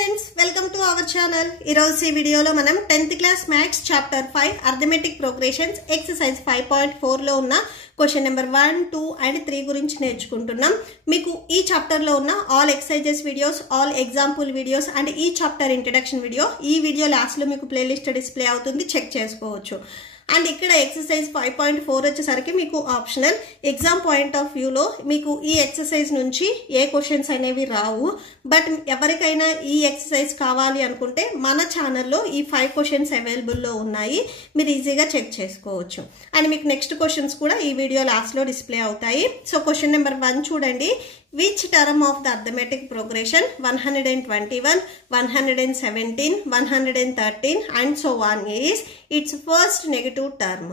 friends, welcome to our channel. ఈరోజు ఈ వీడియోలో మనం 10th class maths chapter 5 arithmetic progressions exercise 5.4 లో ఉన్న క్వశ్చన్ నెంబర్ 1, 2 అండ్ 3 గురించి నేర్చుకుంటున్నాం. మీకు ఈ చాప్టర్ లో ఉన్న all exercises videos, all example videos and ఈ చాప్టర్ ఇంట్రడక్షన్ వీడియో ఈ వీడియో లాస్ట్ లో మీకు ప్లేలిస్ట్ డిస్ప్లే అవుతుంది, చెక్ చేసుకోవచ్చు. అండ్ ఇక్కడ ఎక్సర్సైజ్ 5.4 వచ్చేసరికి మీకు ఆప్షనల్. ఎగ్జామ్ పాయింట్ ఆఫ్ వ్యూలో మీకు ఈ ఎక్సర్సైజ్ నుంచి ఏ క్వశ్చన్స్ అనేవి రావు. బట్ ఎవరికైనా ఈ ఎక్సర్సైజ్ కావాలి అనుకుంటే మన ఛానల్లో ఈ 5 క్వశ్చన్స్ అవైలబుల్లో ఉన్నాయి, మీరు ఈజీగా చెక్ చేసుకోవచ్చు. అండ్ మీకు నెక్స్ట్ క్వశ్చన్స్ కూడా ఈ వీడియో లాస్ట్లో డిస్ప్లే అవుతాయి. సో క్వశ్చన్ నెంబర్ 1 చూడండి. Which term of the arithmetic progression 121, 117, 113 and so on is its first negative term?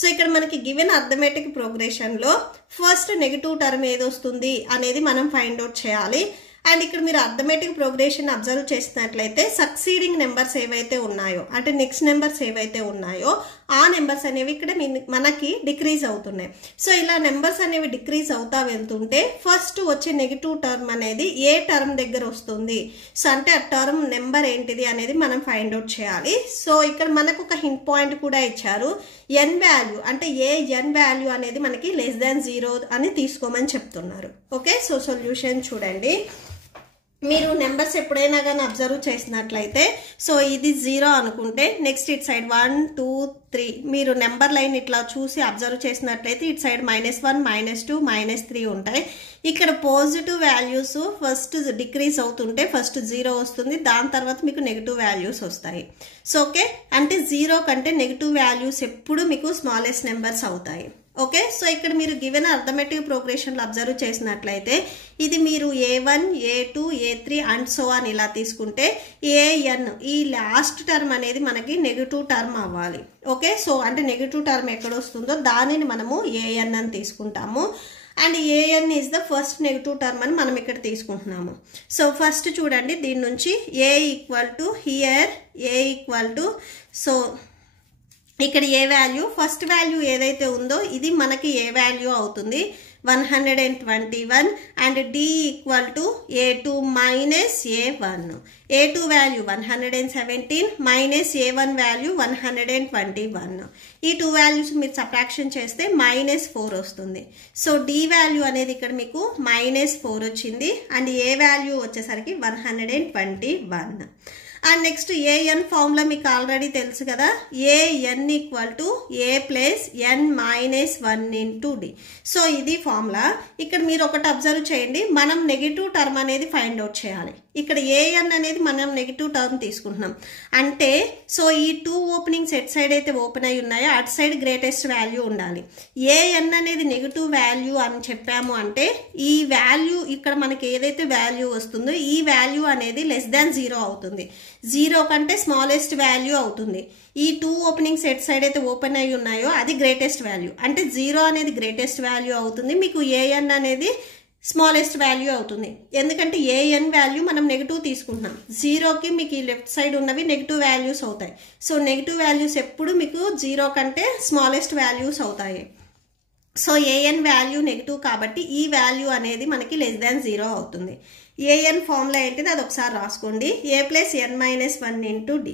So ఇక్కడ మనకి గివెన్ అర్థమెటిక్ ప్రోగ్రెషన్ లో ఫస్ట్ నెగటివ్ టర్మ్ ఏది వస్తుంది అనేది మనం ఫైండ్ అవుట్ చేయాలి. అండ్ ఇక్కడ మీరు అర్థమెటిక్ ప్రోగ్రెషన్ అబ్జర్వ్ చేసినట్లయితే సక్సీడింగ్ నెంబర్స్ ఏవైతే ఉన్నాయో, అంటే నెక్స్ట్ నెంబర్స్ ఏవైతే ఉన్నాయో ఆ నెంబర్స్ అనేవి ఇక్కడ మనకి డిక్రీజ్ అవుతున్నాయి. సో ఇలా నెంబర్స్ అనేవి డిక్రీజ్ అవుతా వెళ్తుంటే ఫస్ట్ వచ్చే నెగిటివ్ టర్మ్ అనేది ఏ టర్మ్ దగ్గర వస్తుంది, సో అంటే ఆ టర్మ్ నెంబర్ ఏంటిది అనేది మనం ఫైండ్ అవుట్ చేయాలి. సో ఇక్కడ మనకు ఒక హింట్ పాయింట్ కూడా ఇచ్చారు. ఎన్ వాల్యూ అంటే ఏ ఎన్ వాల్యూ అనేది మనకి <0 అని తీసుకోమని చెప్తున్నారు. ఓకే, సో సొల్యూషన్ చూడండి. మీరు నెంబర్స్ ఎప్పుడైనా కానీ అబ్జర్వ్ చేసినట్లయితే సో ఇది 0 అనుకుంటే నెక్స్ట్ ఇట్ సైడ్ 1, 2, 3 మీరు నెంబర్ లైన్ ఇట్లా చూసి అబ్జర్వ్ చేసినట్లయితే ఇట్ సైడ్ -1, -2, -3 ఉంటాయి. ఇక్కడ పాజిటివ్ వాల్యూస్ ఫస్ట్ డిక్రీజ్ అవుతుంటే ఫస్ట్ 0 వస్తుంది, దాని తర్వాత మీకు నెగిటివ్ వాల్యూస్ వస్తాయి. సో ఓకే, అంటే 0 కంటే నెగిటివ్ వాల్యూస్ ఎప్పుడు మీకు స్మాలెస్ట్ నెంబర్స్ అవుతాయి. ఓకే, సో ఇక్కడ మీరు గివెన్ అర్థమెటిక్ ప్రోగ్రెషన్లో అబ్జర్వ్ చేసినట్లయితే ఇది మీరు A1, A2, A3 and so అని ఇలా తీసుకుంటే AN ఈ లాస్ట్ టర్మ్ అనేది మనకి నెగిటివ్ టర్మ్ అవ్వాలి. ఓకే, సో అంటే నెగిటివ్ టర్మ్ ఎక్కడ వస్తుందో దానిని మనము AN అని తీసుకుంటాము. And AN is the first negative term అని మనం ఇక్కడ తీసుకుంటున్నాము. సో ఫస్ట్ చూడండి, దీని నుంచి A equal to hear A equal to so ఇక్కడ ఏ వాల్యూ ఫస్ట్ వాల్యూ ఏదైతే ఉందో ఇది మనకి ఏ వాల్యూ అవుతుంది 121 and D equal to A2 minus A1. A2 value 117 minus A1 value 121. ఈ 2 వాల్యూస్ మీరు సబ్ట్రాక్షన్ చేస్తే -4 వస్తుంది. సో D వాల్యూ అనేది ఇక్కడ మీకు -4 వచ్చింది అండ్ A వాల్యూ వచ్చేసరికి 121. అండ్ నెక్స్ట్ AN ఫార్ములా మీకు ఆల్రెడీ తెలుసు కదా, AN equal to A plus N minus 1 into D. So ఇది ఫార్ములా. ఇక్కడ మీరు ఒకటి అబ్జర్వ్ చేయండి, మనం నెగిటివ్ టర్మ్ అనేది ఫైండ్ అవుట్ చేయాలి. ఇక్కడ AN అనేది మనం నెగిటివ్ టర్మ్ తీసుకుంటున్నాం అంటే సో ఈ 2 ఓపెనింగ్స్ ఎట్ సైడ్ అయితే ఓపెన్ అయి ఉన్నాయో అటు సైడ్ గ్రేటెస్ట్ వాల్యూ ఉండాలి. AN అనేది నెగిటివ్ వాల్యూ అని చెప్పాము అంటే ఈ వాల్యూ ఇక్కడ మనకి ఏదైతే వాల్యూ వస్తుందో ఈ వాల్యూ అనేది <0 అవుతుంది. 0 కంటే స్మాలెస్ట్ వాల్యూ అవుతుంది. ఈ 2 ఓపెనింగ్స్ ఎట్ సైడ్ అయితే ఓపెన్ అయి ఉన్నాయో అది గ్రేటెస్ట్ వాల్యూ, అంటే 0 అనేది గ్రేటెస్ట్ వాల్యూ అవుతుంది. మీకు AN అనేది స్మాలెస్ట్ వాల్యూ అవుతుంది, ఎందుకంటే AN వాల్యూ మనం నెగిటివ్ తీసుకుంటున్నాం. 0కి మీకు ఈ లెఫ్ట్ సైడ్ ఉన్నవి నెగిటివ్ వాల్యూస్ అవుతాయి. సో నెగిటివ్ వాల్యూస్ ఎప్పుడు మీకు 0 కంటే స్మాలెస్ట్ వాల్యూస్ అవుతాయి. సో AN వాల్యూ నెగిటివ్ కాబట్టి ఈ వాల్యూ అనేది మనకి <0 అవుతుంది. AN ఫార్ములా ఏంటిది అది ఒకసారి రాసుకోండి. A plus N minus 1 into D.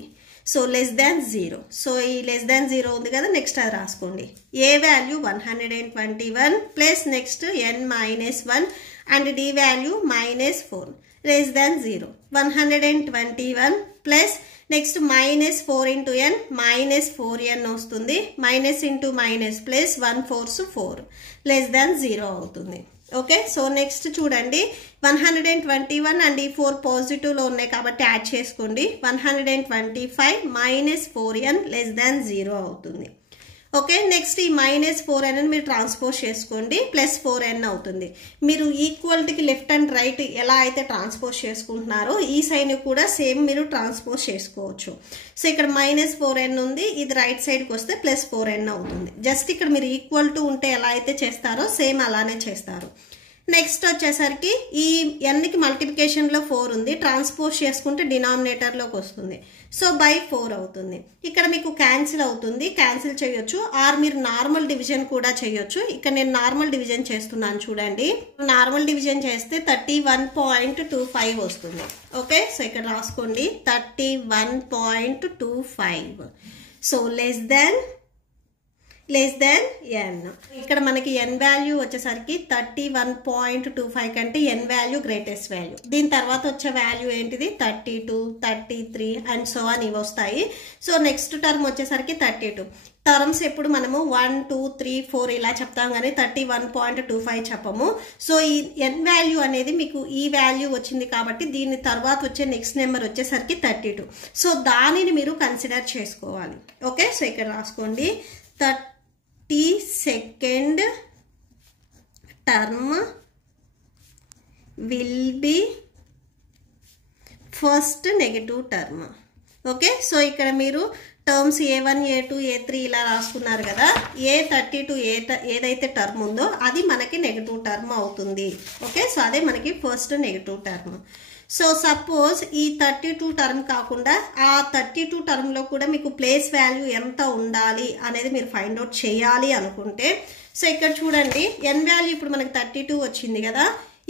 So <0. So ఈ <0 ఉంది కదా, నెక్స్ట్ అది రాసుకోండి. A value 121 plus next N minus 1 and D value -4 <0. 121 plus next -4 into N -4N వస్తుంది. మైనస్ ఇంటూ మైనస్ ప్లస్ 1 4 4 <0 అవుతుంది. ఓకే, సో నెక్స్ట్ చూడండి 121 అండ్ ఈ 4 పాజిటివ్లో ఉన్నాయి కాబట్టి యాడ్ చేసుకోండి. 125 -4N <0 అవుతుంది. ఓకే, నెక్స్ట్ ఈ -4 అనేది మీరు ట్రాన్స్పోజ్ చేసుకోండి, +4N అవుతుంది. మీరు ఈక్వాలిటీకి లెఫ్ట్ అండ్ రైట్ ఎలా అయితే ట్రాన్స్పోజ్ చేసుకుంటున్నారో ఈ సైడ్ కూడా సేమ్ మీరు ట్రాన్స్పోజ్ చేసుకోవచ్చు. సో ఇక్కడ -4N ఉంది, ఇది రైట్ సైడ్కి వస్తే +4N అవుతుంది. జస్ట్ ఇక్కడ మీరు ఈక్వల్ టు ఉంటే ఎలా అయితే చేస్తారో సేమ్ అలానే చేస్తారు. నెక్స్ట్ వచ్చేసరికి ఈ ఎన్కి మల్టిప్లికేషన్లో 4 ఉంది, ట్రాన్స్పోజ్ చేసుకుంటే డినామినేటర్లోకి వస్తుంది. సో బై 4 అవుతుంది. ఇక్కడ మీకు క్యాన్సిల్ అవుతుంది, క్యాన్సిల్ చేయొచ్చు, ఆర్ మీరు నార్మల్ డివిజన్ కూడా చేయొచ్చు. ఇక్కడ నేను నార్మల్ డివిజన్ చేస్తున్నాను చూడండి. నార్మల్ డివిజన్ చేస్తే 31.25 వస్తుంది. ఓకే, సో ఇక్కడ రాసుకోండి 31.25. So less than n. ఇక్కడ మనకి n వాల్యూ వచ్చేసరికి 31.25 కంటే n వాల్యూ గ్రేటెస్ట్ వాల్యూ. దీని తర్వాత వచ్చే వాల్యూ ఏంటిది 32, 33 అండ్ సో అని ఇవి వస్తాయి. సో నెక్స్ట్ టర్మ్ వచ్చేసరికి 32. టర్మ్స్ ఎప్పుడు మనము 1, 2, 3, 4 ఇలా చెప్తాం కానీ 31.25 చెప్పము. సో ఈ n వాల్యూ అనేది మీకు ఈ వాల్యూ వచ్చింది కాబట్టి దీని తర్వాత వచ్చే నెక్స్ట్ నెంబర్ వచ్చేసరికి 32. సో దానిని మీరు కన్సిడర్ చేసుకోవాలి. ఓకే, సో ఇక్కడ రాసుకోండి 32nd term will be first negative term. Okay, so ఇక్కడ మీరు టర్మ్స్ A1, A2, A3 ఇలా రాసుకున్నారు కదా. A32 ఏదైతే టర్మ్ ఉందో అది మనకి నెగటివ్ టర్మ్ అవుతుంది. ఓకే, సో అదే మనకి first negative term. So suppose ఈ 32 టర్మ్ కాకుండా ఆ 32 టర్మ్లో కూడా మీకు ప్లేస్ వాల్యూ ఎంత ఉండాలి అనేది మీరు ఫైండ్ అవుట్ చేయాలి అనుకుంటే, సో ఇక్కడ చూడండి n వాల్యూ ఇప్పుడు మనకి 32 వచ్చింది కదా.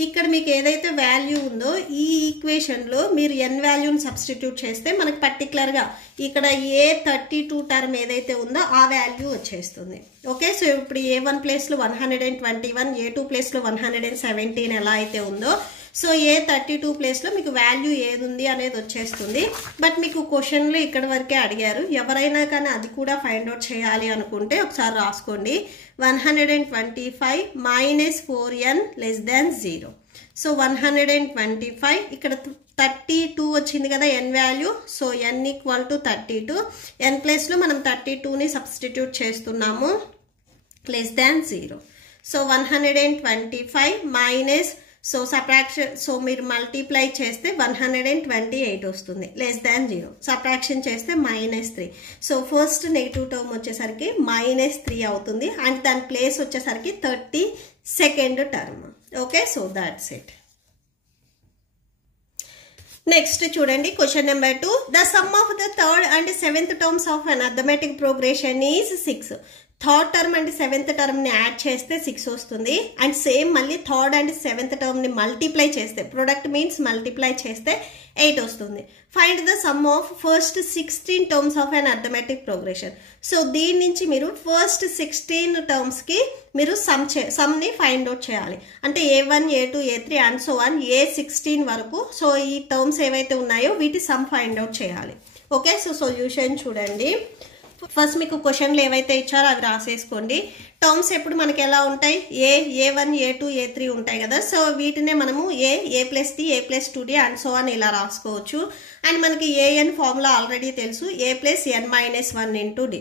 ఇక్కడ మీకు ఏదైతే వాల్యూ ఉందో ఈ ఈక్వేషన్లో మీరు n వాల్యూని సబ్స్టిట్యూట్ చేస్తే మనకి పర్టికులర్గా ఇక్కడ A32 టర్మ్ ఏదైతే ఉందో ఆ వాల్యూ వచ్చేస్తుంది. ఓకే, సో ఇప్పుడు A1 ప్లేస్లో 121, A2 ప్లేస్లో 117 ఎలా అయితే ఉందో, సో A32 ప్లేస్లో మీకు వాల్యూ ఏది ఉంది అనేది వచ్చేస్తుంది. బట్ మీకు క్వశ్చన్లో ఇక్కడ వరకే అడిగారు, ఎవరైనా కానీ అది కూడా ఫైండ్ అవుట్ చేయాలి అనుకుంటే ఒకసారి రాసుకోండి 125 - 4n < 0. సో 125 ఇక్కడ 32 వచ్చింది కదా n value. So n = 32. n ప్లేస్లో మనం 32ని సబ్స్టిట్యూట్ చేస్తున్నాము <0. సో 125 సో సబ్ట్రాక్షన్, సో మీరు మల్టిప్లై చేస్తే 128 వస్తుంది <0. సబ్ట్రాక్షన్ చేస్తే -3. సో ఫస్ట్ నెగిటివ్ టర్మ్ వచ్చేసరికి -3 అవుతుంది అండ్ దాని ప్లేస్ వచ్చేసరికి 32nd term. Okay, so that's it. Next చూడండి question number 2. The sum of the third and 7th terms of an arithmetic progression is 6. Third term and 7th టర్మ్ని add చేస్తే 6 వస్తుంది. And same మళ్ళీ third and 7th టర్మ్ని multiply చేస్తే, product means multiply చేస్తే 8 వస్తుంది. Find the sum of first 16 terms of an arithmetic progression. So దీని నుంచి మీరు ఫస్ట్ 16 టర్మ్స్కి మీరు సమ్ని ఫైండ్ అవుట్ చేయాలి. అంటే A1, A2, A3 and so on A16 వరకు. సో ఈ టర్మ్స్ ఏవైతే ఉన్నాయో వీటి సమ్ ఫైండ్ అవుట్ చేయాలి. ఓకే, సో సొల్యూషన్ చూడండి. ఫస్ట్ మీకు క్వశ్చన్లు ఏవైతే ఇచ్చారో అవి రాసేసుకోండి. టర్మ్స్ ఎప్పుడు మనకి ఎలా ఉంటాయి, A1, A2, A3 ఉంటాయి కదా. సో వీటినే మనము A+D, A+2D అండ్ సో అని ఇలా రాసుకోవచ్చు. అండ్ మనకి AN ఫార్ములా ఆల్రెడీ తెలుసు, A+n - 1 × D.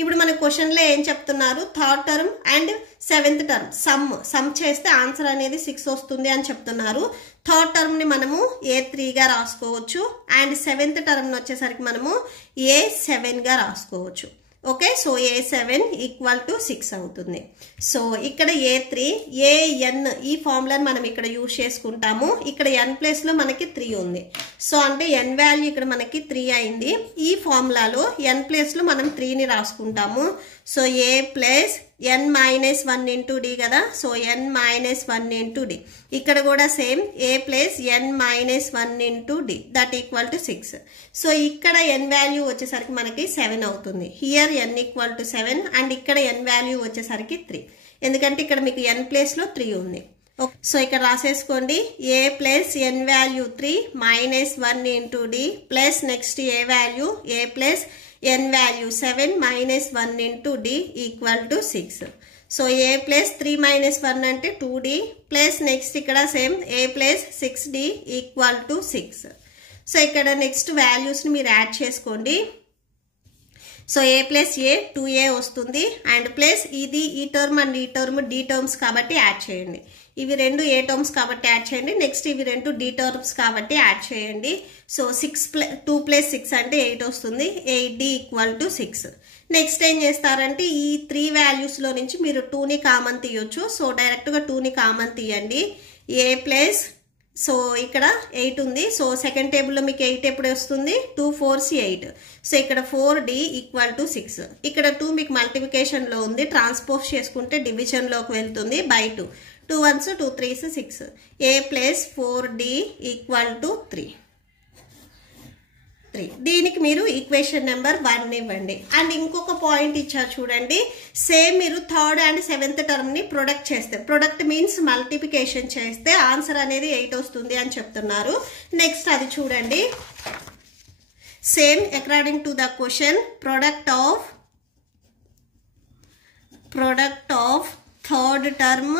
ఇప్పుడు మన క్వశ్చన్లో ఏం చెప్తున్నారు, third term and 7th term some చేస్తే ఆన్సర్ అనేది 6 వస్తుంది అని చెప్తున్నారు. థర్డ్ టర్మ్ని మనము A3గా రాసుకోవచ్చు అండ్ 7th టర్మ్ని వచ్చేసరికి మనము A7గా రాసుకోవచ్చు. ఓకే, సో A7 = 6 అవుతుంది. సో ఇక్కడ A3, AN ఈ ఫార్ములాని మనం ఇక్కడ యూజ్ చేసుకుంటాము. ఇక్కడ n ప్లేస్లో మనకి 3 ఉంది. సో అంటే n వాల్యూ ఇక్కడ మనకి 3 అయింది. ఈ ఫార్ములాలో n ప్లేస్లో మనం 3ని రాసుకుంటాము. సో A+n - 1 × D కదా. So n - 1 × D. ఇక్కడ కూడా same A+n - 1 × D that = 6. So ఇక్కడ n వాల్యూ వచ్చేసరికి మనకి 7 అవుతుంది. హియర్ n = 7 అండ్ ఇక్కడ n వాల్యూ వచ్చేసరికి 3. ఎందుకంటే ఇక్కడ మీకు n ప్లేస్లో 3 ఉంది. సో ఇక్కడ రాసేసుకోండి A+n value 3 - 1 × D plus next A value A+n value 7 - 1 × D = 6. So A+3 - 1 అంటే 2D ప్లస్ నెక్స్ట్ ఇక్కడ సేమ్ A+6D = 6. సో ఇక్కడ నెక్స్ట్ వాల్యూస్ని మీరు యాడ్ చేసుకోండి. సో A+A 2A వస్తుంది అండ్ ప్లస్ ఇది ఈ టర్మ్ అండ్ ఈ టర్మ్ D టర్మ్స్ కాబట్టి యాడ్ చేయండి. ఇవి రెండు A టర్మ్స్ కాబట్టి యాడ్ చేయండి. నెక్స్ట్ ఇవి రెండు D టర్మ్స్ కాబట్టి యాడ్ చేయండి. సో 2 + 6 అంటే 8 వస్తుంది. 8D = 6. నెక్స్ట్ ఏం చేస్తారంటే ఈ 3 వాల్యూస్లో నుంచి మీరు 2ని కామన్ తీయొచ్చు. సో డైరెక్ట్గా 2ని కామన్ తీయండి. ఏ ప్లస్, సో ఇక్కడ 8 ఉంది. సో సెకండ్ టేబుల్లో మీకు 8 ఎప్పుడు వస్తుంది? 2 4s 8. సో ఇక్కడ 4d ఈక్వల్ టు 6. ఇక్కడ 2 మీకు మల్టిప్లికేషన్లో ఉంది, ట్రాన్స్పోజ్ చేసుకుంటే డివిజన్లోకి వెళ్తుంది by 2. 2 1s 2 3s 6. A plus 4d equal to 3. దీనికి మీరు ఈక్వేషన్ నెంబర్ 1 ఇవ్వండి. అండ్ ఇంకొక పాయింట్ ఇచ్చారు చూడండి, సేమ్ మీరు థర్డ్ అండ్ 7th టర్మ్ని ప్రొడక్ట్ చేస్తే, ప్రొడక్ట్ మీన్స్ మల్టిప్లికేషన్ చేస్తే ఆన్సర్ అనేది 8 వస్తుంది అని చెప్తున్నారు. నెక్స్ట్ అది చూడండి, same according to the question product of third term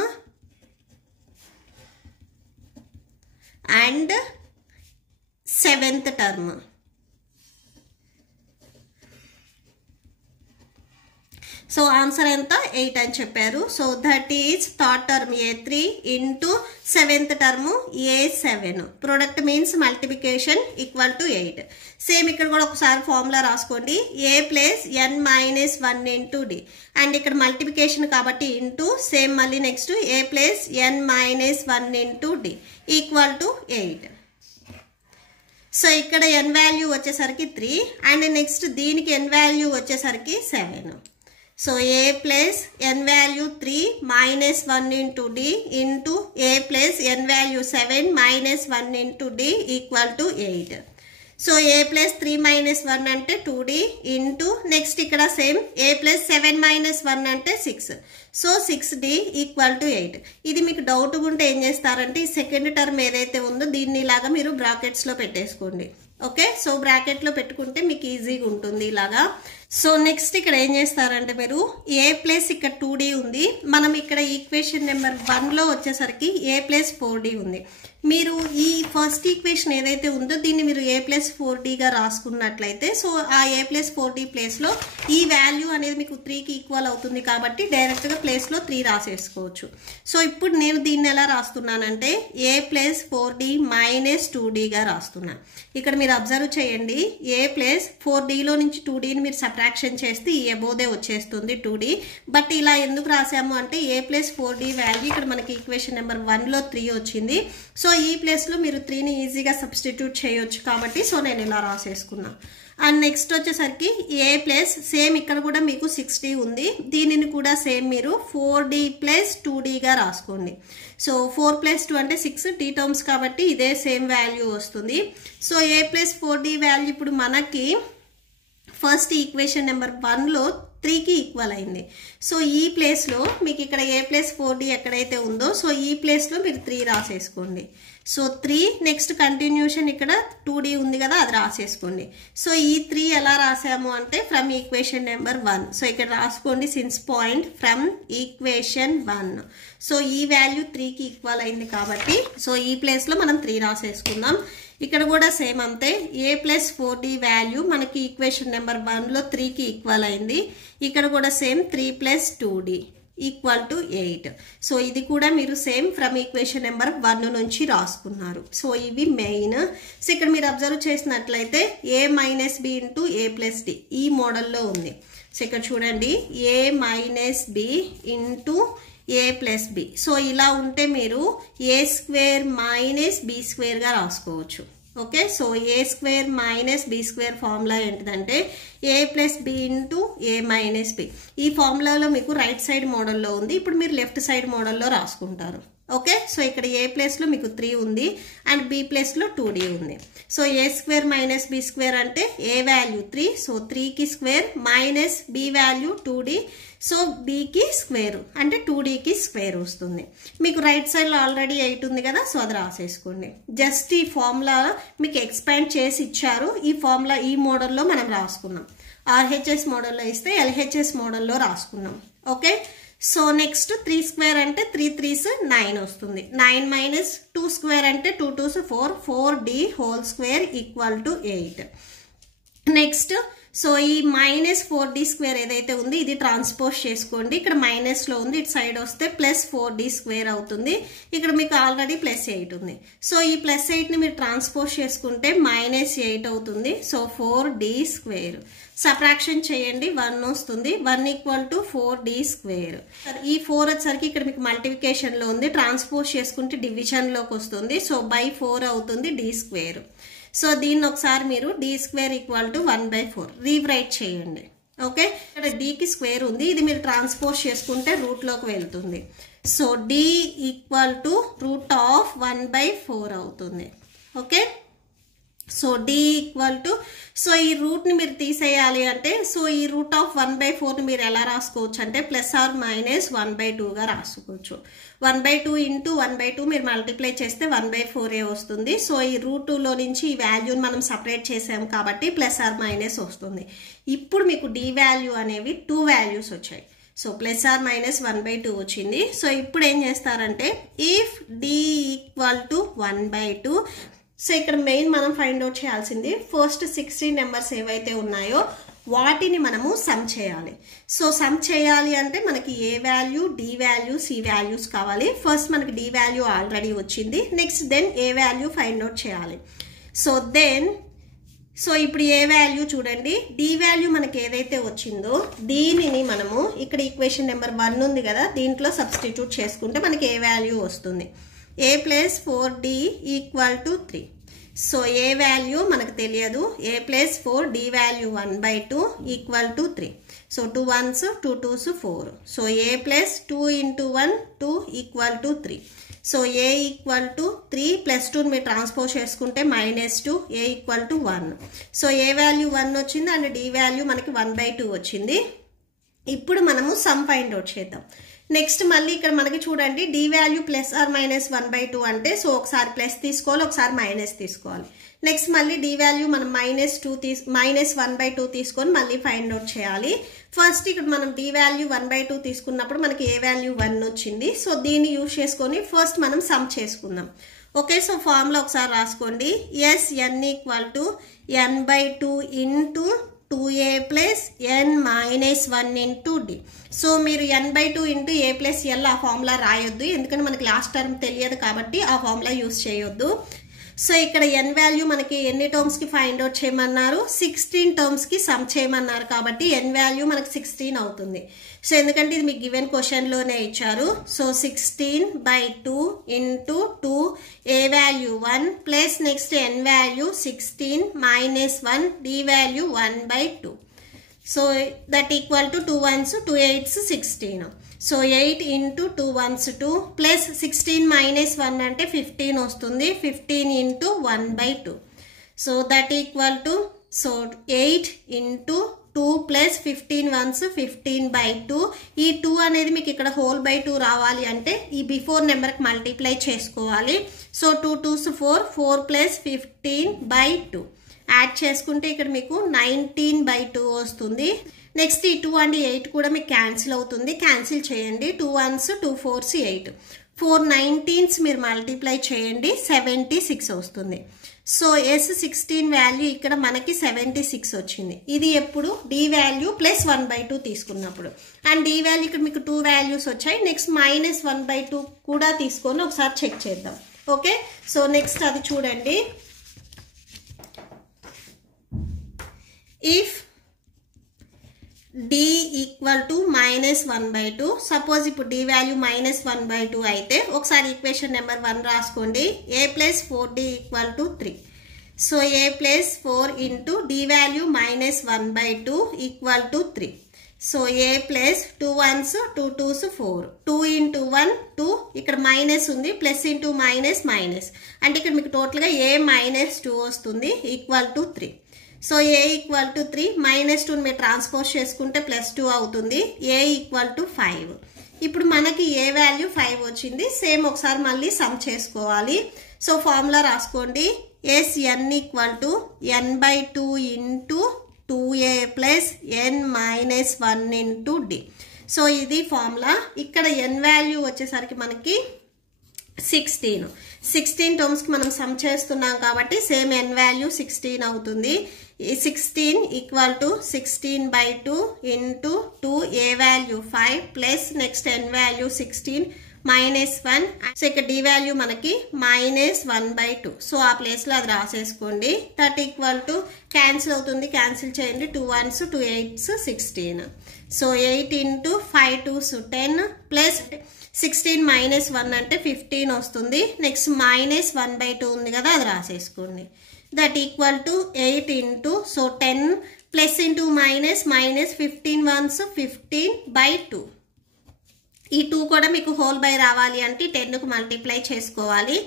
and 7th term. So answer ఎంత? 8 అని చెప్పారు. So that is third term A3 into 7th term A7. Product means multiplication equal to 8. Same ఇక్కడ కూడా ఒకసారి formula రాసుకోండి. A plus n minus 1 into d. And ఇక్కడ multiplication కాబట్టి into, same మళ్ళీ next A plus n minus 1 into d equal to 8. So ఇక్కడ n value వచ్చేసరికి 3 and next దీనికి n వాల్యూ వచ్చేసరికి 7. So a plus n value 3 minus 1 into d into a plus n value 7 minus 1 into d equal to 8. So a plus 3 minus 1 అంటే 2d into next ఇక్కడ same a plus 7 minus 1 అంటే 6. So 6d equal to 8. ఇది మీకు doubt ఉంటే ఏం చేస్తారంటే ఈ second term ఏదైతే ఉందో దీన్ని ఇలాగా మీరు బ్రాకెట్స్లో పెట్టేసుకోండి. ఓకే, సో బ్రాకెట్లో పెట్టుకుంటే మీకు ఈజీగా ఉంటుంది ఇలాగా. సో నెక్స్ట్ ఇక్కడ ఏం చేస్తారంటే మీరు ఏ ప్లస్ ఇక్కడ 2d ఉంది, మనం ఇక్కడ ఈక్వేషన్ నెంబర్ 1లో వచ్చేసరికి a ప్లస్ 4d ఉంది. మీరు ఈ ఫస్ట్ ఈక్వేషన్ ఏదైతే ఉందో దీన్ని మీరు a ప్లస్ 4dగా రాసుకున్నట్లయితే సో ఆ a ప్లస్ 4d ప్లేస్లో ఈ వాల్యూ అనేది మీకు 3కి ఈక్వల్ అవుతుంది కాబట్టి డైరెక్ట్గా ప్లేస్లో 3 రాసేసుకోవచ్చు. సో ఇప్పుడు నేను దీన్ని ఎలా రాస్తున్నానంటే a ప్లస్ 4d మైనస్ 2dగా రాస్తున్నాను. ఇక్కడ మీరు అబ్జర్వ్ చేయండి, a ప్లస్ 4dలో నుంచి 2dని మీరు సబ్ట్రాక్షన్ చేస్తే ఈ అబోదే వచ్చేస్తుంది 2d. బట్ ఇలా ఎందుకు రాసాము అంటే a ప్లస్ 4d వాల్యూ ఇక్కడ మనకి ఈక్వేషన్ నెంబర్ 1లో 3 వచ్చింది. సో ఈ ప్లేస్లో మీరు 3ని ఈజీగా సబ్స్టిట్యూట్ చేయొచ్చు కాబట్టి సో నేను ఇలా రాసేసుకున్నాను. అండ్ నెక్స్ట్ వచ్చేసరికి a ప్లస్ సేమ్ ఇక్కడ కూడా మీకు 6d ఉంది, దీనిని కూడా సేమ్ మీరు 4d ప్లస్ 2dగా రాసుకోండి. సో 4 ప్లస్ 2 అంటే 6 d టర్మ్స్ కాబట్టి ఇదే సేమ్ వాల్యూ వస్తుంది. So a plus 4d value ఇప్పుడు మనకి ఫస్ట్ ఈక్వేషన్ నెంబర్ 1లో 3కి ఈక్వల్ అయింది. సో ఈ ప్లేస్లో మీకు ఇక్కడ a ప్లస్ 4d ఎక్కడైతే ఉందో సో ఈ ప్లేస్లో మీరు 3 రాసేసుకోండి. సో 3 నెక్స్ట్ కంటిన్యూషన్ ఇక్కడ 2d ఉంది కదా అది రాసేసుకోండి. సో ఈ 3 ఎలా రాసాము అంటే ఫ్రమ్ ఈక్వేషన్ నెంబర్ 1. సో ఇక్కడ రాసుకోండి since point from equation 1. So ఈ వాల్యూ 3కి ఈక్వల్ అయింది కాబట్టి సో ఈ ప్లేస్లో మనం 3 రాసేసుకుందాం. ఇక్కడ కూడా సేమ్ అంతే, a ప్లస్ 4d వాల్యూ మనకి ఈక్వేషన్ నెంబర్ 1లో 3కి ఈక్వల్ అయింది. ఇక్కడ కూడా same 3 plus 2d equal to 8. So ఇది కూడా మీరు సేమ్ ఫ్రమ్ ఈక్వేషన్ నెంబర్ 1 నుంచి రాసుకున్నారు. సో ఇవి మెయిన్. సో ఇక్కడ మీరు అబ్జర్వ్ చేసినట్లయితే a minus b into a plus d ఈ మోడల్లో ఉంది. సో ఇక్కడ చూడండి a minus b into a plus b. So ఇలా ఉంటే మీరు a స్క్వేర్ మైనస్ b స్క్వేర్గా రాసుకోవచ్చు. Okay, so a square minus b square formula ఏంటిదంటే a plus b into a minus b. ఈ ఫార్ములాలో మీకు రైట్ సైడ్ మోడల్లో ఉంది, ఇప్పుడు మీరు లెఫ్ట్ సైడ్ మోడల్లో రాసుకుంటారు. ఓకే, సో ఇక్కడ a ప్లేస్లో మీకు 3 ఉంది అండ్ b ప్లేస్లో 2d ఉంది. So a square minus b square అంటే a వాల్యూ 3, సో 3కి square minus b value 2d, so bకి స్క్వేర్ అంటే 2dకి స్క్వేర్ వస్తుంది. మీకు రైట్ సైడ్లో ఆల్రెడీ 8 ఉంది కదా సో అది రాసేసుకోండి. జస్ట్ ఈ ఫార్ములా మీకు ఎక్స్పాండ్ చేసి ఇచ్చారు, ఈ ఫార్ములా ఈ మోడల్లో మనం రాసుకున్నాం. RHS మోడల్లో ఇస్తే LHS మోడల్లో రాసుకున్నాం. ఓకే, సో నెక్స్ట్ 3 స్క్వేర్ అంటే 3 3s 9 వస్తుంది. 9 మైనస్ 2 స్క్వేర్ అంటే 2 2s 4, 4d whole square equal to 8. Next so ఈ -4d² ఏదైతే ఉంది ఇది ట్రాన్స్పోజ్ చేసుకోండి. ఇక్కడ మైనస్లో ఉంది, ఇటు సైడ్ వస్తే +4d² అవుతుంది. ఇక్కడ మీకు ఆల్రెడీ +8 ఉంది. సో ఈ +8ని మీరు ట్రాన్స్పోజ్ చేసుకుంటే -8 అవుతుంది. So 4d². సబ్ట్రాక్షన్ చేయండి, 1 వస్తుంది. 1 = 4d². ఈ 4 వచ్చేసరికి ఇక్కడ మీకు మల్టిప్లికేషన్లో ఉంది, ట్రాన్స్పోజ్ చేసుకుంటే డివిజన్లోకి వస్తుంది. సో /4 అవుతుంది d². సో దీన్ని ఒకసారి మీరు d² = 1/4 రీరైట్ చేయండి. ఓకే, ఇక్కడ dకి స్క్వేర్ ఉంది, ఇది మీరు ట్రాన్స్పోజ్ చేసుకుంటే రూట్లోకి వెళ్తుంది. సో d = √1/4 అవుతుంది. ఓకే, సో d సో ఈ రూట్ని మీరు తీసేయాలి అంటే సో ఈ √1/4ని మీరు ఎలా రాసుకోవచ్చు అంటే ±1/2గా రాసుకోవచ్చు. 1/2 × 1/2 మీరు మల్టిప్లై చేస్తే 1/4 వస్తుంది. సో ఈ √2లో నుంచి ఈ వాల్యూని మనం సపరేట్ చేసాం కాబట్టి ± వస్తుంది. ఇప్పుడు మీకు d వాల్యూ అనేవి 2 వాల్యూస్ వచ్చాయి. సో ±1/2 వచ్చింది. సో ఇప్పుడు ఏం చేస్తారంటే ఇఫ్ d = 1/2, సో ఇక్కడ మెయిన్ మనం ఫైండ్ అవుట్ చేయాల్సింది ఫస్ట్ 16 నెంబర్స్ ఏవైతే ఉన్నాయో వాటిని మనము సమ్ చేయాలి. సో సమ్ చేయాలి అంటే మనకి A value, D value, C values కావాలి. ఫస్ట్ మనకి డి వాల్యూ ఆల్రెడీ వచ్చింది, next then A value find out చేయాలి. సో ఇప్పుడు ఏ వాల్యూ చూడండి, డి వాల్యూ మనకి ఏదైతే వచ్చిందో దీనిని మనము ఇక్కడ ఈక్వేషన్ నెంబర్ 1 ఉంది కదా, దీంట్లో సబ్స్టిట్యూట్ చేసుకుంటే మనకి ఏ వాల్యూ వస్తుంది. a + 4d = 3. సో ఏ వాల్యూ మనకు తెలియదు. a + 4 d value 1/2 = 3. So 2 1s 2 2s 4. So a + 2 × 1 2 = 3. So a = 3 + 2 మీరు ట్రాన్స్పోజ్ చేసుకుంటే -2, a = 1. సో ఏ వాల్యూ 1 వచ్చింది అండ్ d వాల్యూ మనకి 1/2 వచ్చింది. ఇప్పుడు మనము సమ్ ఫైండ్ అవుట్ చేద్దాం. నెక్స్ట్ మళ్ళీ ఇక్కడ మనకి చూడండి డి వాల్యూ ±1/2 అంటే సో ఒకసారి ప్లస్ తీసుకోవాలి, ఒకసారి మైనస్ తీసుకోవాలి. నెక్స్ట్ మళ్ళీ డి వాల్యూ మనం -1/2 తీసుకొని మళ్ళీ ఫైండ్ అవుట్ చేయాలి. ఫస్ట్ ఇక్కడ మనం డి వాల్యూ 1/2 తీసుకున్నప్పుడు మనకి ఏ వాల్యూ 1 వచ్చింది. సో దీన్ని యూజ్ చేసుకొని ఫస్ట్ మనం సమ్ చేసుకుందాం. ఓకే, సో ఫార్ములా ఒకసారి రాసుకోండి. Sn = n/2 × 2a + n - 1 × d. So మీరు n/2 × a + l ఆ ఫార్ములా రాయొద్దు, ఎందుకంటే మనకి లాస్ట్ టర్మ్ తెలియదు కాబట్టి ఆ ఫార్ములా యూజ్ చేయొద్దు. సో ఇక్కడ n వాల్యూ మనకి ఎన్ని టర్మ్స్కి ఫైండ్ అవుట్ చేయమన్నారు, 16 టర్మ్స్కి సమ్ చేయమన్నారు కాబట్టి n వాల్యూ మనకి 16 అవుతుంది. సో ఎందుకంటే ఇది మీకు గివెన్ క్వశ్చన్లోనే ఇచ్చారు. So 16/2 × 2 a value 1 plus next n value 16 - 1 d value 1/2. So that = 2 1s 2 8s 16. So 8 × 2 1s 2 plus 16 - 1 అంటే 15 వస్తుంది. 15 × 1/2. So that = 8 × 2 plus 15 1s 15/2. ఈ 2 అనేది మీకు ఇక్కడ హోల్/2 రావాలి అంటే ఈ బిఫోర్ నెంబర్కి మల్టిప్లై చేసుకోవాలి. సో 2 2s 4 4 ప్లస్ 15/2 యాడ్ చేసుకుంటే ఇక్కడ మీకు 19/2 వస్తుంది. నెక్స్ట్ ఈ 2 and 8 కూడా మీకు క్యాన్సిల్ అవుతుంది, క్యాన్సిల్ చేయండి. 2 1s 2 4s 8 4 19s మీరు మల్టిప్లై చేయండి, 76 వస్తుంది. సో S16 వాల్యూ ఇక్కడ మనకి 76 వచ్చింది. ఇది ఎప్పుడు డి వాల్యూ +1/2 తీసుకున్నప్పుడు. అండ్ డి వాల్యూ ఇక్కడ మీకు 2 వాల్యూస్ వచ్చాయి. నెక్స్ట్ -1/2 కూడా తీసుకొని ఒకసారి చెక్ చేద్దాం. ఓకే, సో నెక్స్ట్ అది చూడండి. ఇఫ్ d = -1/2, సపోజ్ ఇప్పుడు d వాల్యూ -1/2 అయితే ఒకసారి ఈక్వేషన్ నెంబర్ 1 రాసుకోండి. a + 4d = 3. So a + 4 × d value -1/2 = 3. So a + 2 1s 2 2s 4 2 × 1 2 ఇక్కడ మైనస్ ఉంది, ప్లస్ × మైనస్ అంటే ఇక్కడ మీకు టోటల్గా a -2 వస్తుంది = 3. సో a = 3 -2 మీరు ట్రాన్స్పోజ్ చేసుకుంటే +2 అవుతుంది. a = 5. ఇప్పుడు మనకి ఏ వాల్యూ 5 వచ్చింది. సేమ్ ఒకసారి మళ్ళీ సమ్ చేసుకోవాలి. సో ఫార్ములా రాసుకోండి. Sn = n/2 × 2a + n - 1 × d. So ఇది ఫార్ములా. ఇక్కడ n వాల్యూ వచ్చేసరికి మనకి 16 టర్మ్స్కి మనం సమ్ చేస్తున్నాం కాబట్టి సేమ్ n వాల్యూ 16 అవుతుంది. ఈ 16 equal to 16/2 into 2 a value 5 plus next n value 16 -1. So ఇక్కడ d వాల్యూ మనకి -1/2. సో ఆ ప్లేస్లో అది రాసేసుకోండి. దట్ ఈక్వల్ టు క్యాన్సిల్ అవుతుంది, క్యాన్సిల్ చేయండి. 2 1s 2 8s 16. So 8 into 5 2s 10 plus 16 -1 అంటే 15 వస్తుంది. నెక్స్ట్ -1/2 ఉంది కదా, అది రాసేసుకోండి. That equal to 8 into so 10 plus into minus 15 1s 15/2. ఈ 2 కూడా మీకు హోల్ బై రావాలి అంటే 10కు మల్టిప్లై చేసుకోవాలి.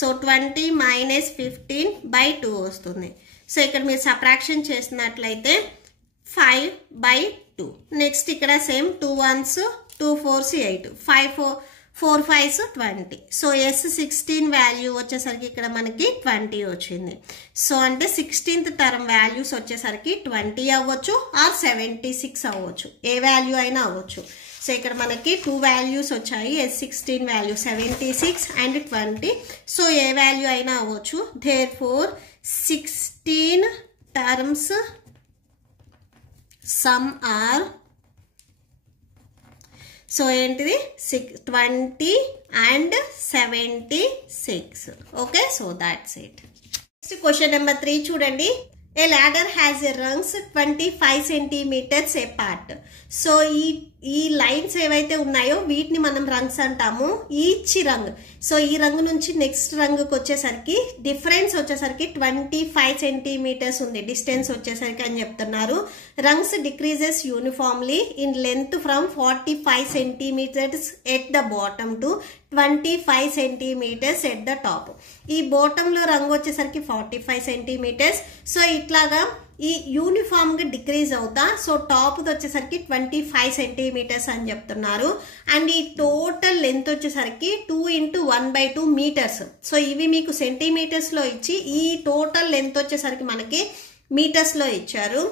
సో 20 - 15/2 వస్తుంది. సో ఇక్కడ మీరు సబ్ట్రాక్షన్ చేసినట్లయితే 5/2. నెక్స్ట్ ఇక్కడ same 2 1s 2 4s 8 4 5s 20. So S16 value వచ్చేసరికి ఇక్కడ మనకి 20 వచ్చింది. సో అంటే 16th టర్మ్ వాల్యూస్ వచ్చేసరికి 20 అవ్వచ్చు ఆర్ 76 అవ్వచ్చు, ఏ వాల్యూ అయినా అవ్వచ్చు. సో ఇక్కడ మనకి 2 వాల్యూస్ వచ్చాయి. S16 value 76 and 20. సో ఏ వాల్యూ అయినా అవ్వచ్చు. Therefore 16 terms sum are so ఏంటిది 20 and 76. Okay, so that's it. Next question number 3 చూడండి. A ladder has a rungs 25 centimeters apart. So ఈ లైన్స్ ఏవైతే ఉన్నాయో వీటిని మనం రంగ్స్ అంటాము. ఈచ్ రంగ్, సో ఈ రంగు నుంచి నెక్స్ట్ రంగుకి వచ్చేసరికి డిఫరెన్స్ వచ్చేసరికి 25 centimeters ఉంది డిస్టెన్స్ వచ్చేసరికి అని చెప్తున్నారు. Rings decreases uniformly in length from 45 centimeters at the bottom to 25 centimeters at the top. ఈ బాటంలో రంగు వచ్చేసరికి 45 centimeters. సో ఇట్లాగా ఈ యూనిఫామ్ గా డిక్రీజ్ అవుతా. సో టాప్ వచ్చేసరికి 25 centimeters అని చెప్తున్నారు. అండ్ ఈ టోటల్ లెంత్ వచ్చేసరికి 2 × 1/2 meters. సో ఇవి మీకు సెంటీమీటర్స్ లో ఇచ్చి ఈ టోటల్ లెంత్ వచ్చేసరికి మనకి మీటర్స్ లో ఇచ్చారు.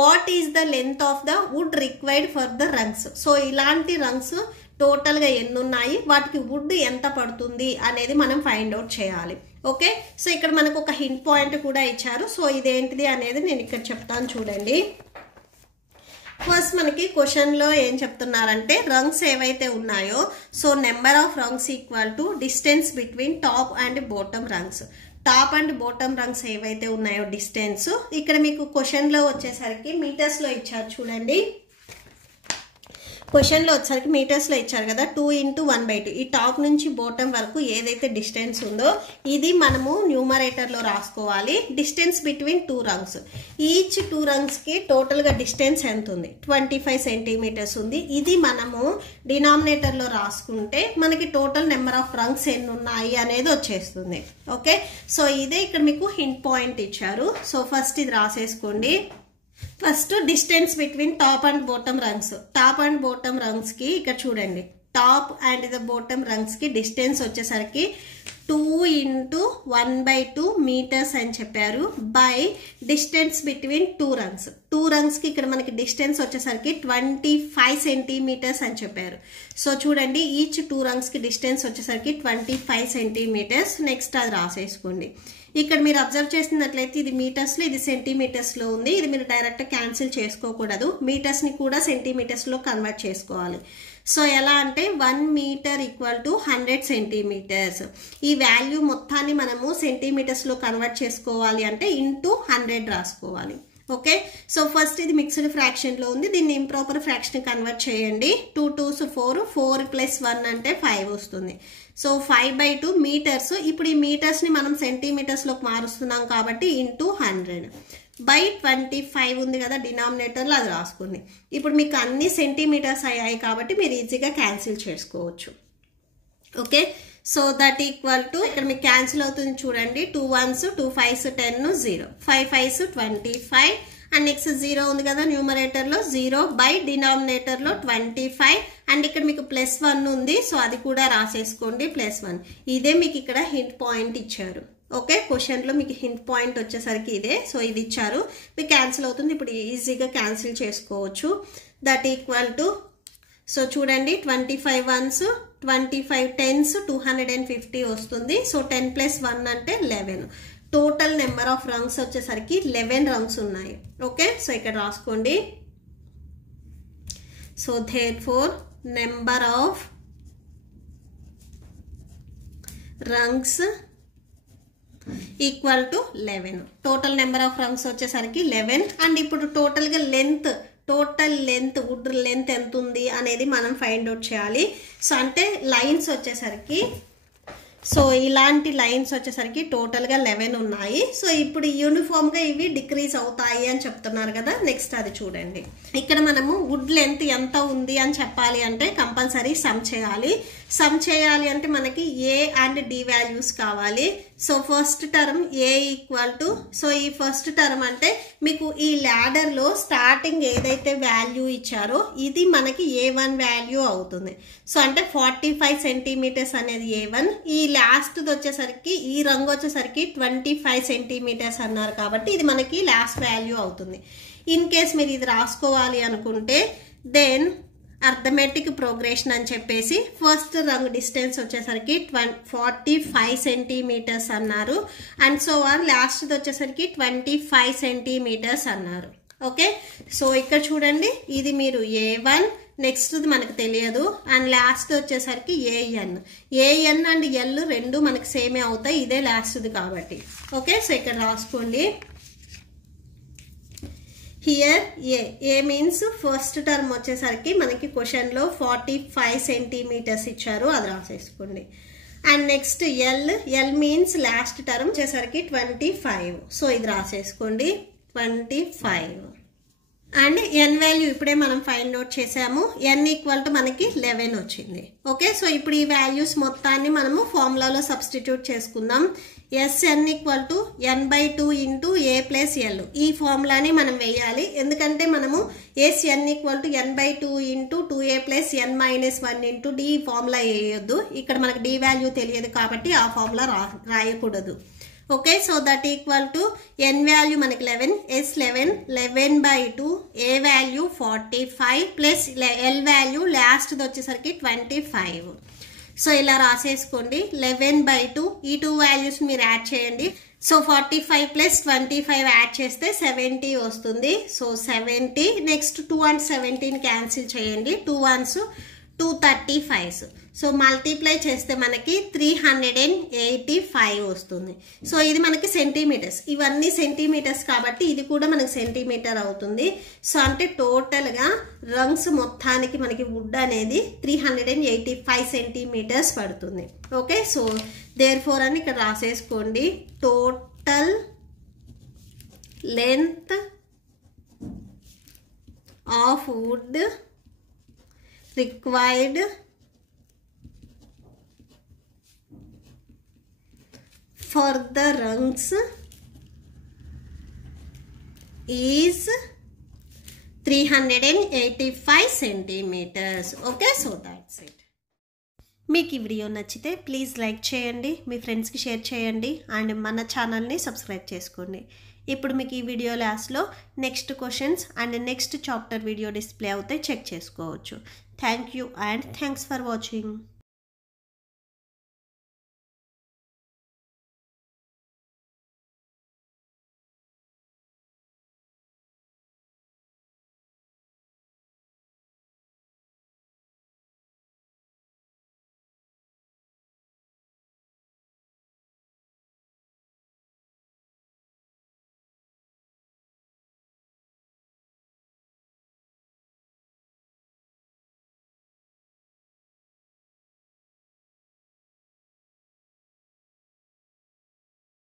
What is the length of the wood required for the rungs. So ఇలాంటి రంగ్స్ టోటల్ గా ఎన్ని ఉన్నాయి, వాటికి వుడ్ ఎంత పడుతుంది అనేది మనం ఫైండ్ అవుట్ చేయాలి. ఓకే, సో ఇక్కడ మనకు ఒక హింట్ పాయింట్ కూడా ఇచ్చారు. సో ఇదేంటిది అనేది నేను ఇక్కడ చెప్తాను చూడండి. ఫస్ట్ మనకి క్వశ్చన్ లో ఏం చెప్తున్నారంటే రంగ్స్ ఏవైతే ఉన్నాయో so number of rings equal to distance between top and bottom rungs. Top and bottom rings ఏవైతే ఉన్నాయో డిస్టెన్స్ ఇక్కడ మీకు క్వశ్చన్ లో వచ్చేసరికి మీటర్స్ లో ఇచ్చారు చూడండి. క్వశ్చన్ లో వచ్చేసరికి మీటర్స్ లో ఇచ్చారు కదా. 2 × 1/2 ఈ టాప్ నుంచి బాటమ్ వరకు ఏదైతే డిస్టెన్స్ ఉందో ఇది మనము న్యూమరేటర్ లో రాసుకోవాలి. Distance between 2 rings, each 2 rungs కి టోటల్ గా డిస్టెన్స్ ఎంత ఉంది, 25 centimeters ఉంది. ఇది మనము డినామినేటర్ లో రాసుకుంటే మనకి టోటల్ నెంబర్ ఆఫ్ రంగ్స్ ఎన్ని ఉన్నాయి అనేది వచ్చేస్తుంది. ఓకే, సో ఇదే ఇక్కడ మీకు హింట్ పాయింట్ ఇచ్చారు. సో ఫస్ట్ ఇది రాసేసుకోండి. First distance between top and bottom rungs. Top and bottom rungs కి ఇక్కడ చూడండి, top and the bottom rungs కి డిస్టెన్స్ వచ్చేసరికి 2 × 1/2 meters అని చెప్పారు. By distance between 2 rungs. 2 rungs కి ఇక్కడ మనకి డిస్టెన్స్ వచ్చేసరికి 25 centimeters అని చెప్పారు. సో చూడండి ఈచ్ 2 రంగ్స్ కి డిస్టెన్స్ వచ్చేసరికి 25 centimeters. నెక్స్ట్ అది రాసేసుకోండి. ఇక్కడ మీరు అబ్జర్వ్ చేసినట్లయితే ఇది మీటర్స్ లో, ఇది సెంటీమీటర్స్ లో ఉంది. ఇది మీరు డైరెక్ట్ క్యాన్సిల్ చేసుకోకూడదు, మీటర్స్ ని కూడా సెంటీమీటర్స్ లో కన్వర్ట్ చేసుకోవాలి. సో ఎలా అంటే 1 meter = 100 centimeters. ఈ వాల్యూ మొత్తాన్ని మనము సెంటీమీటర్స్ లో కన్వర్ట్ చేసుకోవాలి అంటే ఇంటూ 100 రాసుకోవాలి. ఓకే, సో ఫస్ట్ ఇది మిక్స్డ్ ఫ్రాక్షన్ లో ఉంది, దీన్ని ఇంప్రాపర్ ఫ్రాక్షన్ కన్వర్ట్ చేయండి. 2 2s 4 4 + 1 అంటే 5 వస్తుంది. So 5/2 meters. ఇప్పుడు ఈ మీటర్స్ ని మనం సెంటీమీటర్స్ లోకి మారుస్తున్నాం కాబట్టి ఇంటూ 100 బై 25 ఉంది కదా డినామినేటర్ లో, అది రాసుకోండి. ఇప్పుడు మీకు అన్ని సెంటీమీటర్స్ అయ్యాయి కాబట్టి మీరు ఈజీగా క్యాన్సిల్ చేసుకోవచ్చు. Okay, so that equal to ఇక్కడ మీకు క్యాన్సిల్ అవుతుంది చూడండి. 2 1s 2 5s 10 0 5 5s 25 and next 0 ఉంది కదా న్యూమరేటర్ లో, 0 బై డినామినేటర్ లో 25 అండ్ ఇక్కడ మీకు +1 ఉంది. సో అది కూడా రాసేసుకోండి +1. ఇదే మీకు ఇక్కడ హింట్ పాయింట్ ఇచ్చారు. ఓకే, క్వశ్చన్ లో మీకు హింట్ పాయింట్ వచ్చేసరికి ఇదే. సో ఇది ఇచ్చారు, మీకు క్యాన్సిల్ అవుతుంది. ఇప్పుడు ఈజీగా క్యాన్సిల్ చేసుకోవచ్చు. దట్ ఈక్వల్ టు సో చూడండి 25 వన్స్ 25 టెన్స్ 250 వస్తుంది. సో 10 + 1 అంటే 11. టోటల్ నెంబర్ ఆఫ్ రంగ్స్ వచ్చేసరికి 11 రంగ్స్ ఉన్నాయి. ఓకే, సో ఇక్కడ రాసుకోండి. So therefore number of rings equal to 11. Total number of rings వచ్చేసరికి 11. అండ్ ఇప్పుడు టోటల్ లెంత్ వుడ్ లెంత్ ఎంత ఉంది అనేది మనం ఫైండ్ అవుట్ చేయాలి. సో అంటే లైన్స్ వచ్చేసరికి సో ఇలాంటి లైన్స్ వచ్చేసరికి టోటల్గా 11 ఉన్నాయి. సో ఇప్పుడు యూనిఫామ్గా ఇవి డిక్రీజ్ అవుతాయి అని చెప్తున్నారు కదా. నెక్స్ట్ అది చూడండి. ఇక్కడ మనము వుడ్ లెంత్ ఎంత ఉంది అని చెప్పాలి అంటే కంపల్సరీ సమ్ చేయాలి. సమ్ చేయాలి అంటే మనకి ఏ అండ్ డి వాల్యూస్ కావాలి. So first term A equal to, so ఈ ఫస్ట్ టర్మ్ అంటే మీకు ఈ ల్యాడర్లో స్టార్టింగ్ ఏదైతే వాల్యూ ఇచ్చారో ఇది మనకి A1 వాల్యూ అవుతుంది. సో అంటే 45 సెంటీమీటర్స్ అనేది A1. ఈ లాస్ట్ వచ్చేసరికి ఈ రంగు వచ్చేసరికి 25 సెంటీమీటర్స్ అన్నారు కాబట్టి ఇది మనకి లాస్ట్ వాల్యూ అవుతుంది. ఇన్ కేస్ మీరు ఇది రాసుకోవాలి అనుకుంటే దెన్ అర్థమెటిక్ ప్రోగ్రెషన్ అని చెప్పేసి ఫస్ట్ రంగ్ డిస్టెన్స్ వచ్చేసరికి 45 సెంటీమీటర్స్ అన్నారు. అండ్ సో ఆన్ లాస్ట్ వచ్చేసరికి 25 సెంటీమీటర్స్ అన్నారు. ఓకే, సో ఇక్కడ చూడండి ఇది మీరు A1, నెక్స్ట్ మనకు తెలియదు, అండ్ లాస్ట్ వచ్చేసరికి ఏఎన్ అండ్ ఎల్ రెండు మనకు సేమే అవుతాయి, ఇదే లాస్ట్ది కాబట్టి. ఓకే, సో ఇక్కడ రాసుకోండి. Here A means first term వచ్చేసరికి మనకి క్వశ్చన్లో 45 సెంటీమీటర్స్ ఇచ్చారు, అది రాసేసుకోండి. And next L means last term వచ్చేసరికి 25. సో ఇది రాసేసుకోండి 25. అండ్ ఎన్ వాల్యూ ఇప్పుడే మనం ఫైండ్ అవుట్ చేసాము. ఎన్ ఈక్వల్ టు మనకి 11 వచ్చింది. ఓకే, సో ఇప్పుడు ఈ వాల్యూస్ మొత్తాన్ని మనము ఫార్ములాలో సబ్స్టిట్యూట్ చేసుకుందాం. S N equal to n/2 into a plus l. ఈ ఫార్ములాని మనం వేయాలి, ఎందుకంటే మనము S N equal to n/2 into 2a plus n-1 into d formula వేయొద్దు. ఇక్కడ మనకు డి వాల్యూ తెలియదు కాబట్టి ఆ ఫార్ములా రాయకూడదు. Okay, so that equal to N value మనకి 11, S 11/2, A value 45 plus L value last వచ్చేసరికి 25. సో ఇలా రాసేసుకోండి 11/2. ఈ 2 వాల్యూస్ మీరు యాడ్ చేయండి. సో 45 ప్లస్ 25 యాడ్ చేస్తే 70 వస్తుంది. సో 70. నెక్స్ట్ 2 and 17 క్యాన్సిల్ చేయండి. 2 ones 235. సో మల్టిప్లై చేస్తే మనకి 385 వస్తుంది. సో ఇది మనకి సెంటీమీటర్స్, ఇవన్నీ సెంటీమీటర్స్ కాబట్టి ఇది కూడా మనకి సెంటీమీటర్ అవుతుంది. సో అంటే టోటల్గా రంగ్స్ మొత్తానికి మనకి వుడ్ అనేది 385 సెంటీమీటర్స్ పడుతుంది. ఓకే, సో దేర్ఫోర్ అని ఇక్కడ రాసేసుకోండి. Total length of wood required for the rungs is 385 centimeters. Okay, so that's it. మీకు ఈ వీడియో నచ్చితే ప్లీజ్ లైక్ చేయండి, మీ ఫ్రెండ్స్కి షేర్ చేయండి, అండ్ మన ఛానల్ని సబ్స్క్రైబ్ చేసుకోండి. ఇప్పుడు మీకు ఈ వీడియో లాస్ట్లో next questions and next chapter video display అవుతాయి, చెక్ చేసుకోవచ్చు. Thank you and thanks for watching.